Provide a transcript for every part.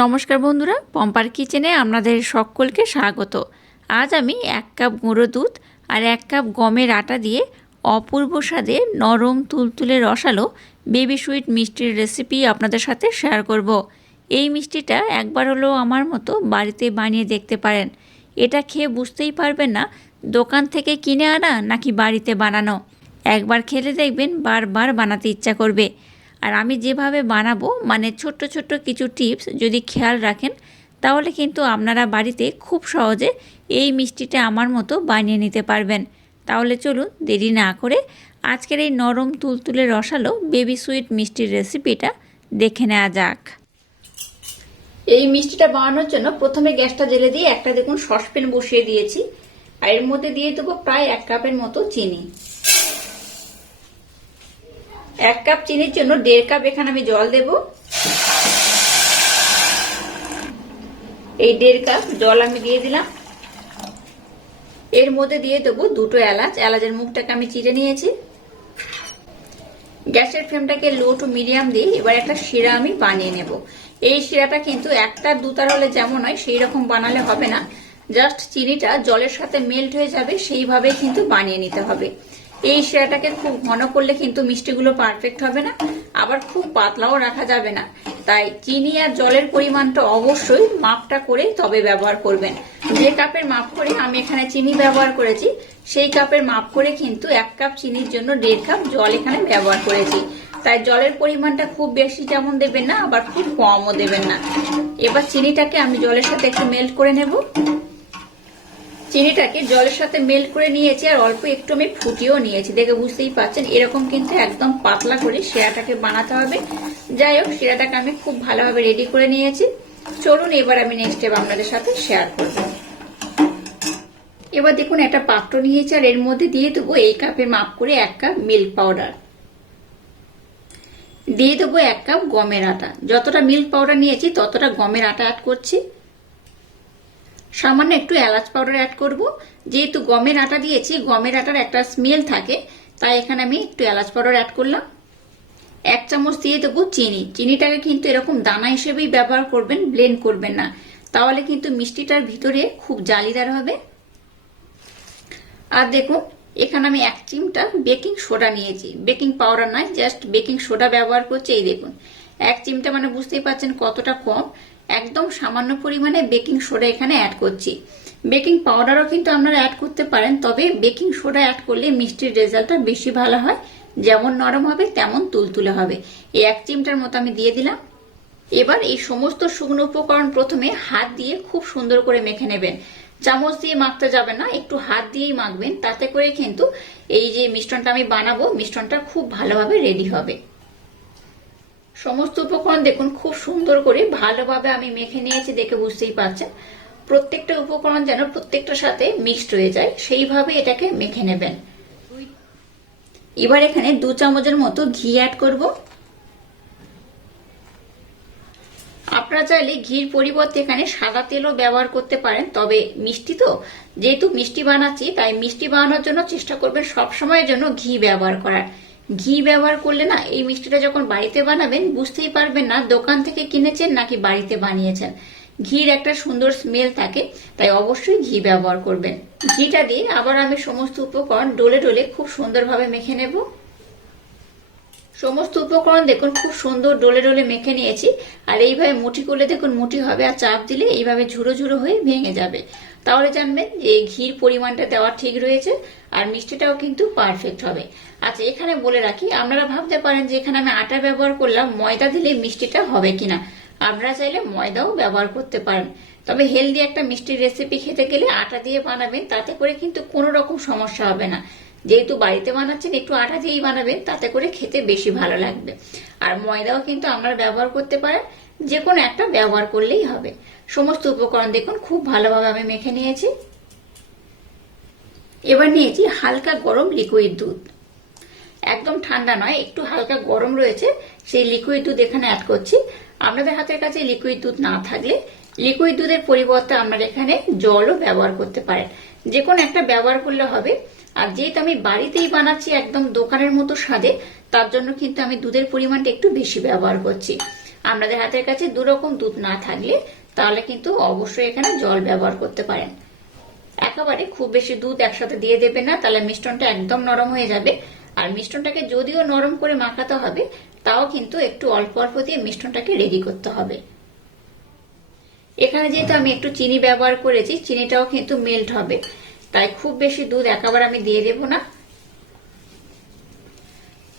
নমস্কার বন্ধুরা, পম্পার কিচেনে আপনাদের সকলকে স্বাগত। আজ আমি এক কাপ গুঁড়ো দুধ আর এক কাপ গমের আটা দিয়ে অপূর্ব স্বাদে নরম তুলতুলে রসালো বেবি সুইট মিষ্টির রেসিপি আপনাদের সাথে শেয়ার করব। এই মিষ্টিটা একবার হলেও আমার মতো বাড়িতে বানিয়ে দেখতে পারেন। এটা খেয়ে বুঝতেই পারবেন না, দোকান থেকে কিনে আনা নাকি বাড়িতে বানানো। একবার খেলে দেখবেন বারবার বানাতে ইচ্ছা করবে। আর আমি যেভাবে বানাবো মানে ছোট্ট ছোট্ট কিছু টিপস যদি খেয়াল রাখেন, তাহলে কিন্তু আপনারা বাড়িতে খুব সহজে এই মিষ্টিটা আমার মতো বানিয়ে নিতে পারবেন। তাহলে চলুন দেরি না করে আজকের এই নরম তুলতুলে রসালো বেবি সুইট মিষ্টির রেসিপিটা দেখে নেওয়া যাক। এই মিষ্টিটা বানানোর জন্য প্রথমে গ্যাসটা জেলে দিয়ে একটা দেখুন সসপ্যান বসিয়ে দিয়েছি, আর এর মধ্যে দিয়ে দেবো প্রায় এক কাপের মতো চিনি। এক কাপ চিনির জন্য দেড় কাপ এখানে আমি জল দেব। এই দেড় কাপ জল আমি দিয়ে দিলাম। এর মধ্যে দিয়ে দেবো দুটো এলাচ। এলাচের মুখটাকে আমি চিড়ে নিয়েছি। গ্যাসের ফ্লেমটাকে লো টু মিডিয়াম দিয়ে এবার একটা শিরা আমি বানিয়ে নেব। এই শিরাটা কিন্তু একটা দুতার হলে যেমন হয়, সেই রকম বানালে হবে না। জাস্ট চিনিটা জলের সাথে মেল্ট হয়ে যাবে সেইভাবে কিন্তু বানিয়ে নিতে হবে। এই শিরাটাকে খুব ঘন করলে কিন্তু মিষ্টিগুলো পারফেক্ট হবে না, আবার খুব পাতলাও রাখা যাবে না। তাই চিনি আর জলের পরিমাণটা অবশ্যই মাপটা করে তবে ব্যবহার করবেন। যে কাপের মাপ করে আমি এখানে চিনি ব্যবহার করেছি, সেই কাপের মাপ করে কিন্তু এক কাপ চিনির জন্য দেড় কাপ জল এখানে ব্যবহার করেছি। তাই জলের পরিমাণটা খুব বেশি যেমন দেবেন না, আবার খুব কমও দেবেন না। এবার চিনিটাকে আমি জলের সাথে একটু মেল্ট করে নেব। চিনিটাকে জলের সাথে মেল্ট করে নিয়েছি আর অল্প একটু আমি ফুটিয়েও নিয়েছি। দেখে বুঝতেই পারছেন, এরকম কিন্তু একদম পাতলা করে শিরাটাকে বানাতে হবে। যাই হোক, শিরাটাকে আমি খুব ভালোভাবে রেডি করে নিয়েছি। চলুন এবার আমি নেক্সট স্টেপ আপনাদের সাথে শেয়ার করব। এবার দেখুন, একটা পাত্র নিয়েছি আর এর মধ্যে দিয়ে দেবো এই কাপের মাপ করে এক কাপ মিল্ক পাউডার দিয়ে দেবো এক কাপ গমের আটা। যতটা মিল্ক পাউডার নিয়েছি, ততটা গমের আটা অ্যাড করছি। সামান্য একটু এলাচ পাউডার অ্যাড করব। যেহেতু গমের আটা দিয়েছি, গমের আটার একটা স্মেল থাকে, তাই এখানে আমি একটু এলাচ পাউডার অ্যাড করলাম। এক চামচ দিয়ে দেবো চিনি। চিনিটাকে কিন্তু এরকম দানা হিসেবেই ব্যবহার করবেন ব্লেন্ড করবেন না। তাহলে কিন্তু মিষ্টিটার ভিতরে খুব জালিদার হবে। আর দেখুন, এখানে আমি এক চিমটা বেকিং সোডা নিয়েছি। বেকিং পাউডার নয় জাস্ট বেকিং সোডা ব্যবহার করছি, এই দেখুন। এক চিমটা মানে বুঝতেই পারছেন কতটা কম। একদম সামান্য পরিমাণে বেকিং সোডা এখানে অ্যাড করছি। বেকিং পাউডারও কিন্তু আপনারা অ্যাড করতে পারেন, তবে বেকিং সোডা অ্যাড করলে মিষ্টির রেজাল্টটা বেশি ভালো হয়। যেমন নরম হবে, তেমন তুলতুলে হবে। এই এক চিমটার মতো আমি দিয়ে দিলাম। এবার এই সমস্ত শুকনো উপকরণ প্রথমে হাত দিয়ে খুব সুন্দর করে মেখে নেবেন। চামচ দিয়ে মাখতে যাবে না, একটু হাত দিয়েই মাখবেন। তাতে করে কিন্তু এই যে মিশ্রণটা আমি বানাবো, মিশ্রণটা খুব ভালোভাবে রেডি হবে। সমস্ত উপকরণ দেখুন, খুব সুন্দর করে ভালোভাবে আমি মেখে নিয়েছি, দেখে বুঝতেই পারছেন। প্রত্যেকটা উপকরণ যেন প্রত্যেকটার সাথে মিক্সড হয়ে যায়, সেইভাবে এটাকে মেখে নেবেন। এবার এখানে দু চামচের মতো ঘি অ্যাড করব। আপনারা চাইলে ঘির পরিবর্তে এখানে সাদা তেলও ব্যবহার করতে পারেন, তবে মিষ্টি তো, যেহেতু মিষ্টি বানাচ্ছি, তাই মিষ্টি বানানোর জন্য চেষ্টা করবেন সবসময়ের জন্য ঘি ব্যবহার করার। ঘি ব্যবহার করলে না এই মিষ্টিটা যখন বাড়িতে বানাবেন বুঝতেই পারবেন না দোকান থেকে কিনেছেন নাকি বাড়িতে বানিয়েছেন। ঘির একটা সুন্দর স্মেল থাকে, তাই অবশ্যই ঘি ব্যবহার করবেন। ঘিটা দিয়ে আবার আমি সমস্ত উপকরণ ডোলে ডোলে খুব সুন্দরভাবে মেখে নেব। সমস্ত উপকরণ দেখুন খুব সুন্দর ডোলে ডোলে মেখে নিয়েছি। আর এইভাবে মুঠি করলে দেখুন মুঠি হবে আর চাপ দিলে এইভাবে ঝুড়ো ঝুড়ো হয়ে ভেঙে যাবে। তাহলে জানবেন যে ঘির পরিমাণটা দেওয়া ঠিক রয়েছে, আর মিষ্টিটাও কিন্তু পারফেক্ট হবে। আচ্ছা এখানে বলে রাখি, আপনারা ভাবতে পারেন যে এখানে আমি আটা ব্যবহার করলাম, ময়দা দিলে মিষ্টিটা হবে কিনা। আপনারা চাইলে ময়দাও ব্যবহার করতে পারেন। তবে হেলদি একটা মিষ্টির রেসিপি খেতে গেলে আটা দিয়ে বানাবেন, তাতে করে কিন্তু কোনো রকম সমস্যা হবে না। যেহেতু বাড়িতে বানাচ্ছেন, একটু আটা দিয়েই বানাবেন, তাতে করে খেতে বেশি ভালো লাগবে। আর ময়দাও কিন্তু আপনারা ব্যবহার করতে পারেন যে কোনো একটা ব্যবহার করলেই হবে। সমস্ত উপকরণ দেখুন, খুব ভালোভাবে আমি মেখে নিয়েছি। এবার নিয়েছি হালকা গরম লিকুইড দুধ। একদম ঠান্ডা নয়, একটু হালকা গরম রয়েছে, সেই লিকুইড দুধ এখানে অ্যাড করছি। আপনাদের হাতের কাছে লিকুইড দুধ না থাকলে লিকুইড দুধের পরিবর্তে আপনারা এখানে জলও ব্যবহার করতে পারেন। যে কোনো একটা ব্যবহার করলে হবে। আর যেহেতু আমি বাড়িতেই বানাচ্ছি একদম দোকানের মতো স্বাদে, তার জন্য কিন্তু আমি দুধের পরিমাণটা একটু বেশি ব্যবহার করছি। আপনাদের হাতের কাছে দু রকম দুধ না থাকলে তাহলে কিন্তু অবশ্যই এখানে জল ব্যবহার করতে পারেন। একেবারে খুব বেশি দুধ একসাথে দিয়ে দেবে না, তাহলে মিষ্টনটা একদম নরম হয়ে যাবে। আর মিষ্টনটাকে যদিও নরম করে মাখাতে হবে, তাও কিন্তু একটু অল্প অল্প দিয়ে মিষ্টনটাকে রেডি করতে হবে। এখানে যেহেতু আমি একটু চিনি ব্যবহার করেছি, চিনিটাও কিন্তু মেল্ট হবে। তাই খুব বেশি দুধ একেবারে আমি দিয়ে দেব না।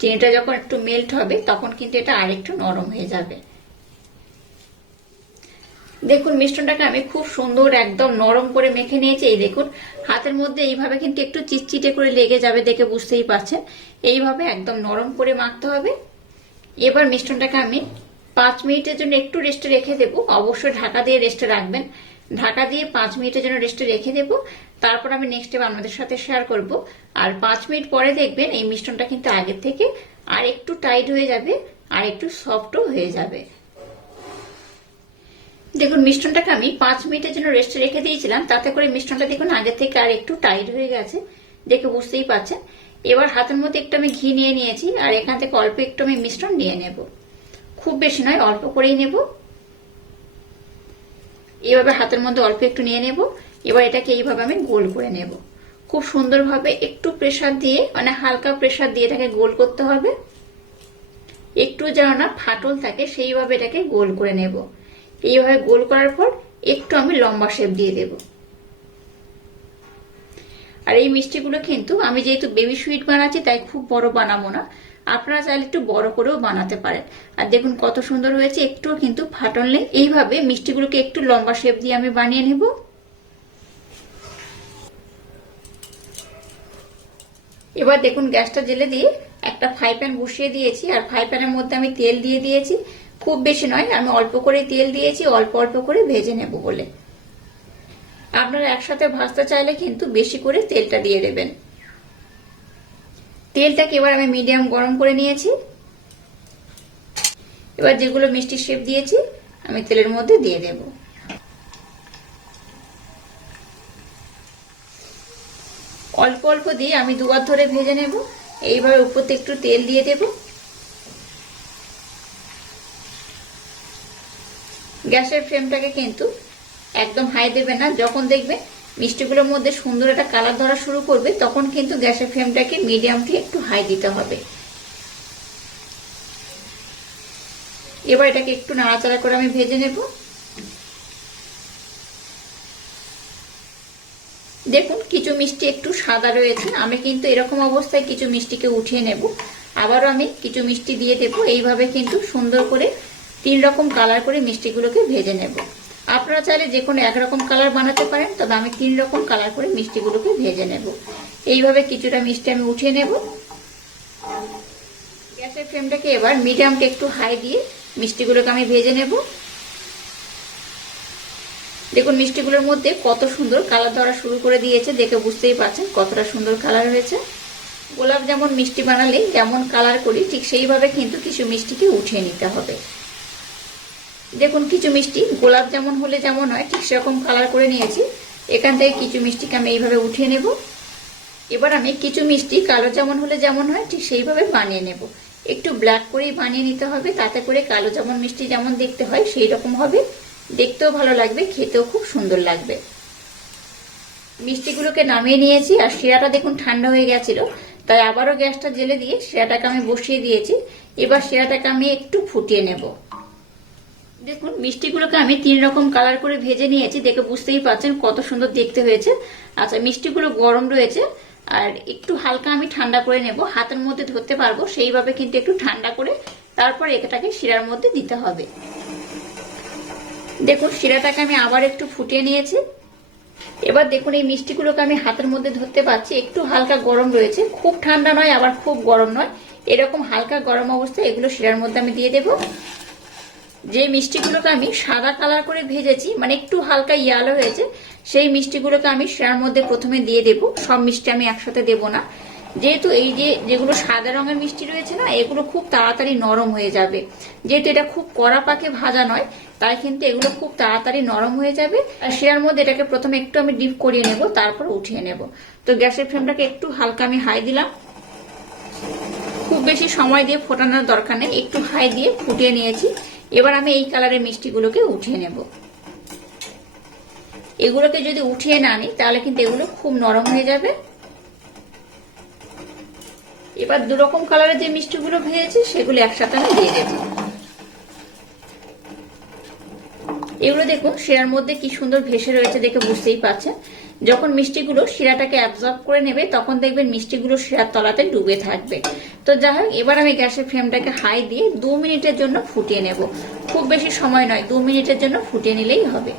চিনিটা যখন একটু মেল্ট হবে, তখন কিন্তু এটা আরেকটু নরম হয়ে যাবে। দেখুন মিষ্টনটাকে আমি খুব সুন্দর একদম নরম করে মেখে নিয়েছি। এই দেখুন, হাতের মধ্যে এইভাবে কিন্তু একটু চিটচিটে করে লেগে যাবে দেখে বুঝতেই পারছেন। এইভাবে একদম নরম করে মাখতে হবে। এবার মিষ্টনটাকে আমি পাঁচ মিনিটের জন্য একটু রেস্টে রেখে দেবো। অবশ্যই ঢাকা দিয়ে রেস্টে রাখবেন। ঢাকা দিয়ে পাঁচ মিনিটের জন্য রেস্টে রেখে দেবো। তারপর আমি নেক্সট স্টেপ আপনাদের সাথে শেয়ার করব। আর পাঁচ মিনিট পরে দেখবেন এই মিষ্টনটা কিন্তু আগের থেকে আর একটু টাইট হয়ে যাবে, আর একটু সফটও হয়ে যাবে। দেখুন মিষ্টনটাকে আমি পাঁচ মিনিটের জন্য রেস্টে রেখে দিয়েছিলাম। তাতে করে মিষ্টনটা দেখুন আগে থেকে আর একটু টাইট হয়ে গেছে। দেখে বুঝতেই পারছেন। এবার হাতের মধ্যে একটু আমি ঘি নিয়ে নিয়েছি আর এখান থেকে অল্প একটু আমি মিশ্রণ নিয়ে নেব। খুব বেশি নয়, অল্প করেই নেব। এভাবে হাতের মধ্যে অল্প একটু নিয়ে নেব। এবার এটাকে এইভাবে আমি গোল করে নেব। খুব সুন্দরভাবে একটু প্রেসার দিয়ে মানে হালকা প্রেসার দিয়ে এটাকে গোল করতে হবে। একটু যেন না ফাটল থাকে, সেইভাবে এটাকে গোল করে নেব। এইভাবে গোল করার পর একটু আমি লম্বা শেপ দিয়ে দেব। আর এই মিষ্টিগুলো কিন্তু আমি যেহেতু বেবি সুইট বানাচ্ছি, তাই খুব বড় বানাবো না। আপনারা চাইলে একটু বড় করেও বানাতে পারেন। আর দেখুন কত সুন্দর হয়েছে, একটুও কিন্তু ফাটল নেই। এইভাবে মিষ্টিগুলোকে একটু লম্বা শেপ দিয়ে আমি বানিয়ে নেব। এবার দেখুন গ্যাসটা জেলে দিয়ে একটা ফ্রাই প্যান বসিয়ে দিয়েছি। আর ফ্রাই প্যানের মধ্যে আমি তেল দিয়ে দিয়েছি। খুব বেশি নয়, আমি অল্প করে তেল দিয়েছি, অল্প অল্প করে ভেজে নেব বলে। আপনারা একসাথে ভাজতে চাইলে কিন্তু বেশি করে তেলটা দিয়ে দেবেন। তেলটাকে এবার আমি মিডিয়াম গরম করে নিয়েছি। এবার যেগুলো মিষ্টি শেপ দিয়েছি, আমি তেলের মধ্যে দিয়ে দেব। অল্প অল্প দিয়ে আমি দুবার ধরে ভেজে নেব। এইভাবে উপরতে একটু তেল দিয়ে দেব। গ্যাসের ফ্লেমটাকে কিন্তু একদম হাই দেবে না। যখন দেখবে মিষ্টিগুলোর মধ্যে সুন্দর একটা কালার ধরা শুরু করবে, তখন কিন্তু গ্যাসের ফ্লেমটাকে মিডিয়াম থেকে একটু হাই দিতে হবে। এবার এটাকে একটু নাড়াচাড়া করে আমি ভেজে নেব। দেখুন, কিছু মিষ্টি একটু সাদা রয়েছে। আমি কিন্তু এরকম অবস্থায় কিছু মিষ্টিকে উঠিয়ে নেব। আবারও আমি কিছু মিষ্টি দিয়ে দেব। এইভাবে কিন্তু সুন্দর করে তিন রকম কালার করে মিষ্টিগুলোকে ভেজে নেব। আপনারা চাইলে যে কোনো একরকম কালার বানাতে পারেন, তবে আমি তিন রকম কালার করে মিষ্টিগুলোকে ভেজে নেব। এইভাবে কিছুটা মিষ্টি আমি উঠিয়ে নেব। গ্যাসের ফ্লেমটাকে এবার মিডিয়ামটা একটু হাই দিয়ে মিষ্টিগুলোকে আমি ভেজে নেব। দেখুন, মিষ্টিগুলোর মধ্যে কত সুন্দর কালার ধরা শুরু করে দিয়েছে, দেখে বুঝতেই পারছেন কতটা সুন্দর কালার হয়েছে। গোলাপ যেমন মিষ্টি বানালে যেমন কালার করি, ঠিক সেইভাবে কিন্তু কিছু মিষ্টিকে উঠিয়ে নিতে হবে। দেখুন, কিছু মিষ্টি, গোলাপ যেমন হলে যেমন হয়, ঠিক সেরকম কালার করে নিয়েছি। এখান থেকে কিছু মিষ্টিকে আমি এইভাবে উঠিয়ে নেব। এবার আমি কিছু মিষ্টি, কালো যেমন হলে যেমন হয়, ঠিক সেইভাবে বানিয়ে নেব। একটু ব্ল্যাক করেই বানিয়ে নিতে হবে, তাতে করে কালো যেমন মিষ্টি যেমন দেখতে হয় সেই রকম হবে। দেখতেও ভালো লাগবে, খেতেও খুব সুন্দর লাগবে। মিষ্টিগুলোকে নামিয়ে নিয়েছি, আর শিরাটা দেখুন ঠান্ডা হয়ে গেছিল, তাই আবারও গ্যাসটা জেলে দিয়ে শিরাটাকে আমি বসিয়ে দিয়েছি। এবার শিরাটাকে আমি একটু ফুটিয়ে নেব। দেখুন, মিষ্টিগুলোকে আমি তিন রকম কালার করে ভেজে নিয়েছি। দেখে বুঝতেই পারছেন কত সুন্দর দেখতে হয়েছে। আচ্ছা মিষ্টিগুলো গরম রয়েছে আর একটু হালকা আমি ঠান্ডা করে নেব। হাতের মধ্যে ধরতে পারব, সেইভাবে কিন্তু একটু ঠান্ডা করে তারপর এটাকে শিরার মধ্যে দিতে হবে। দেখুন, শিরাটাকে আমি আবার একটু ফুটিয়ে নিয়েছি। এবার দেখুন, এই মিষ্টিগুলোকে আমি হাতের মধ্যে ধরতে পারছি। একটু হালকা গরম রয়েছে। খুব ঠান্ডা নয়, আবার খুব গরম নয়। এরকম হালকা গরম অবস্থায় এগুলো শিরার মধ্যে আমি দিয়ে দেবো। যে মিষ্টিগুলোকে আমি সাদা কালার করে ভেজেছি মানে একটু হালকা ইয়ালো হয়েছে, সেই মিষ্টিগুলোকে আমি সেটার মধ্যে প্রথমে দিয়ে দেব। সব মিষ্টি আমি একসাথে দেব না। যেহেতু এই যে যেগুলো সাদা রঙের মিষ্টি রয়েছে না, এগুলো খুব তাড়াতাড়ি নরম হয়ে যাবে। যেহেতু এটা খুব কড়া পাকে ভাজা নয়, তাই কিন্তু এগুলো খুব তাড়াতাড়ি নরম হয়ে যাবে। আর সেটার মধ্যে এটাকে প্রথমে একটু আমি ডিপ করিয়ে নেব, তারপর উঠিয়ে নেব। তো গ্যাসের ফ্লেমটাকে একটু হালকা আমি হাই দিলাম। খুব বেশি সময় দিয়ে ফোটানোর দরকার নেই, একটু হাই দিয়ে ফুটিয়ে নিয়েছি। এবার আমি এই কালারের মিষ্টিগুলোকে উঠিয়ে নেব। এগুলোকে যদি উঠিয়ে না নিই, তাহলে কিন্তু এগুলো খুব নরম হয়ে যাবে। এবার দু রকম কালারের যে মিষ্টিগুলো ভেজেছি, সেগুলো একসাথে আমি দিয়ে দেব। এগুলো দেখুন শিরার মধ্যে কি সুন্দর ভেসে রয়েছে দেখে বুঝতেই পারছেন। যখন মিষ্টিগুলো শিরাটাকে অ্যাবজর্ব করে নেবে, তখন দেখবেন মিষ্টিগুলো শিরার তলাতে ডুবে থাকবে। তো যাই হোক, এবার আমি গ্যাসের ফ্লেমটাকে হাই দিয়ে দু মিনিটের জন্য ফুটিয়ে নেব। খুব বেশি সময় নয়, দু মিনিটের জন্য ফুটিয়ে নিলেই হবে।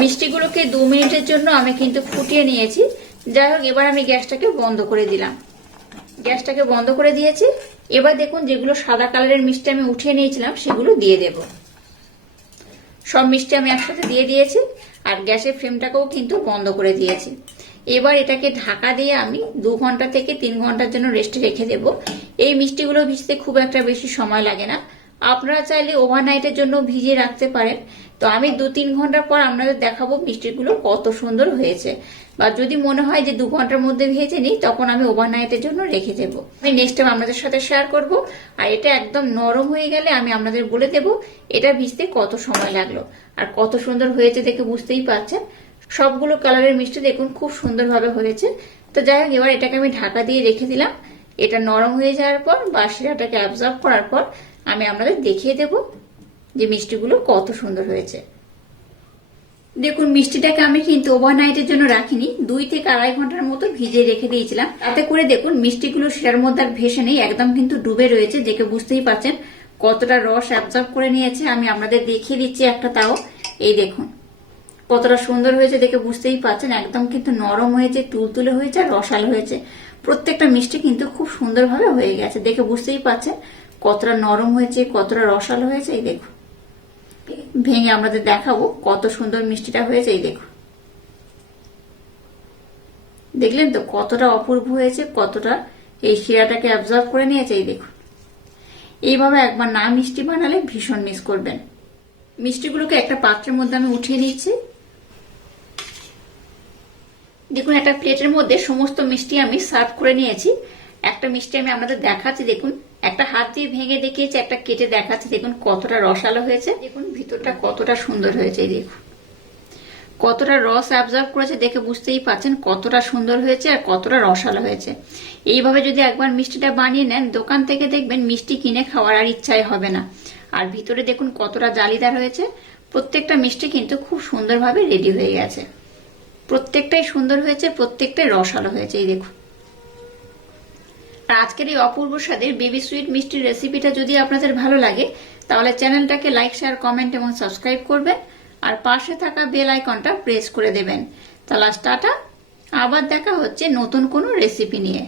মিষ্টিগুলোকে দু মিনিটের জন্য আমি কিন্তু ফুটিয়ে নিয়েছি। যাই হোক, এবার আমি গ্যাসটাকে বন্ধ করে দিলাম। গ্যাসটাকে বন্ধ করে দিয়েছি। এবার দেখুন যেগুলো সাদা কালারের মিষ্টি আমি উঠিয়ে নিয়েছিলাম, সেগুলো দিয়ে দেব। সব মিষ্টি আমি একসাথে দিয়ে দিয়েছি, আর গ্যাসের ফ্লেমটাকেও কিন্তু বন্ধ করে দিয়েছি। এবার এটাকে ঢাকা দিয়ে আমি দু ঘণ্টা থেকে তিন ঘণ্টার জন্য রেস্টে রেখে দেব। এই মিষ্টিগুলো ভিজতে খুব একটা বেশি সময় লাগে না। আপনারা চাইলে ওভারনাইটের জন্য ভিজিয়ে রাখতে পারেন। তো আমি দু তিন ঘণ্টার পর আপনাদের দেখাবো মিষ্টিগুলো কত সুন্দর হয়েছে। বা যদি মনে হয় যে দু ঘণ্টার মধ্যে ভেজে নিই, তখন আমি ওভারনাইটের জন্য রেখে দেব। আমি নেক্সট টাইম আপনাদের সাথে শেয়ার করব। আর এটা একদম নরম হয়ে গেলে আমি আপনাদের বলে দেব, এটা ভিজতে কত সময় লাগল। আর কত সুন্দর হয়েছে দেখে বুঝতেই পারছেন। সবগুলো কালারের মিষ্টি দেখুন, খুব সুন্দরভাবে হয়েছে। তো যাই হোক, এবার এটাকে আমি ঢাকা দিয়ে রেখে দিলাম। এটা নরম হয়ে যাওয়ার পর বা শিরাটাকে অ্যাবজর্ব করার পর আমি আপনাদের দেখিয়ে দেব যে মিষ্টিগুলো কত সুন্দর হয়েছে। দেখুন, মিষ্টিটাকে আমি কিন্তু ওভারনাইটের জন্য রাখিনি, দুই থেকে আড়াই ঘণ্টার মতো ভিজে রেখে দিয়েছিলাম। তাতে করে দেখুন, মিষ্টিগুলো শিরার মধ্যে আর ভেসে নেই, একদম কিন্তু ডুবে রয়েছে, দেখে বুঝতেই পারছেন কতটা রস অ্যাবজর্ব করে নিয়েছে। আমি আপনাদের দেখিয়ে দিচ্ছি একটা তাও। এই দেখুন, কতটা সুন্দর হয়েছে, দেখে বুঝতেই পারছেন, একদম কিন্তু নরম হয়েছে, তুলতুলে হয়েছে আর রসাল হয়েছে। প্রত্যেকটা মিষ্টি কিন্তু খুব সুন্দরভাবে হয়ে গেছে, দেখে বুঝতেই পারছেন কতটা নরম হয়েছে, কতটা রসালো হয়েছে, এই দেখুন। ভেঙে আমাদের দেখাবো, কত সুন্দর মিষ্টিটা হয়েছে, এই দেখুন। দেখলেন তো কতটা অপূর্ব হয়েছে, কতটা এই শিরাটাকে অ্যাবজর্ব করে নিয়েছে, এই দেখুন। এইভাবে একবার না মিষ্টি বানালে ভীষণ মিস করবেন। মিষ্টিগুলোকে একটা পাত্রের মধ্যে আমি উঠিয়ে নিচ্ছি। দেখুন, একটা প্লেটের মধ্যে সমস্ত মিষ্টি আমি সার্ভ করে নিয়েছি। একটা মিষ্টি আমি আপনাদের দেখাচ্ছি, দেখুন। একটা হাত দিয়ে ভেঙে দেখিয়েছি একটা কেটে দেখাচ্ছি। দেখুন কতটা রসালো হয়েছে। দেখুন ভিতরটা কতটা সুন্দর হয়েছে এই দেখুন। কতটা রস অ্যাবজর্ব করেছে দেখে বুঝতেই পাচ্ছেন কতটা সুন্দর হয়েছে আর কতটা রসালো হয়েছে। এইভাবে যদি একবার মিষ্টিটা বানিয়ে নেন দোকান থেকে দেখবেন মিষ্টি কিনে খাওয়ার আর ইচ্ছাই হবে না। আর ভিতরে দেখুন কতটা জালিদার হয়েছে। প্রত্যেকটা মিষ্টি কিন্তু খুব সুন্দরভাবে রেডি হয়ে গেছে। প্রত্যেকটাই সুন্দর হয়েছে প্রত্যেকটাই রসালো হয়েছে এই দেখুন। আজকের এই অপূর্ব স্বাদের বেবি সুইট মিষ্টির রেসিপিটা যদি আপনাদের ভালো লাগে, তাহলে চ্যানেলটাকে লাইক শেয়ার কমেন্ট এবং সাবস্ক্রাইব করবেন আর পাশে থাকা বেল আইকনটা প্রেস করে দেবেন। তাহলে টাটা, আবার দেখা হচ্ছে নতুন কোনো রেসিপি নিয়ে।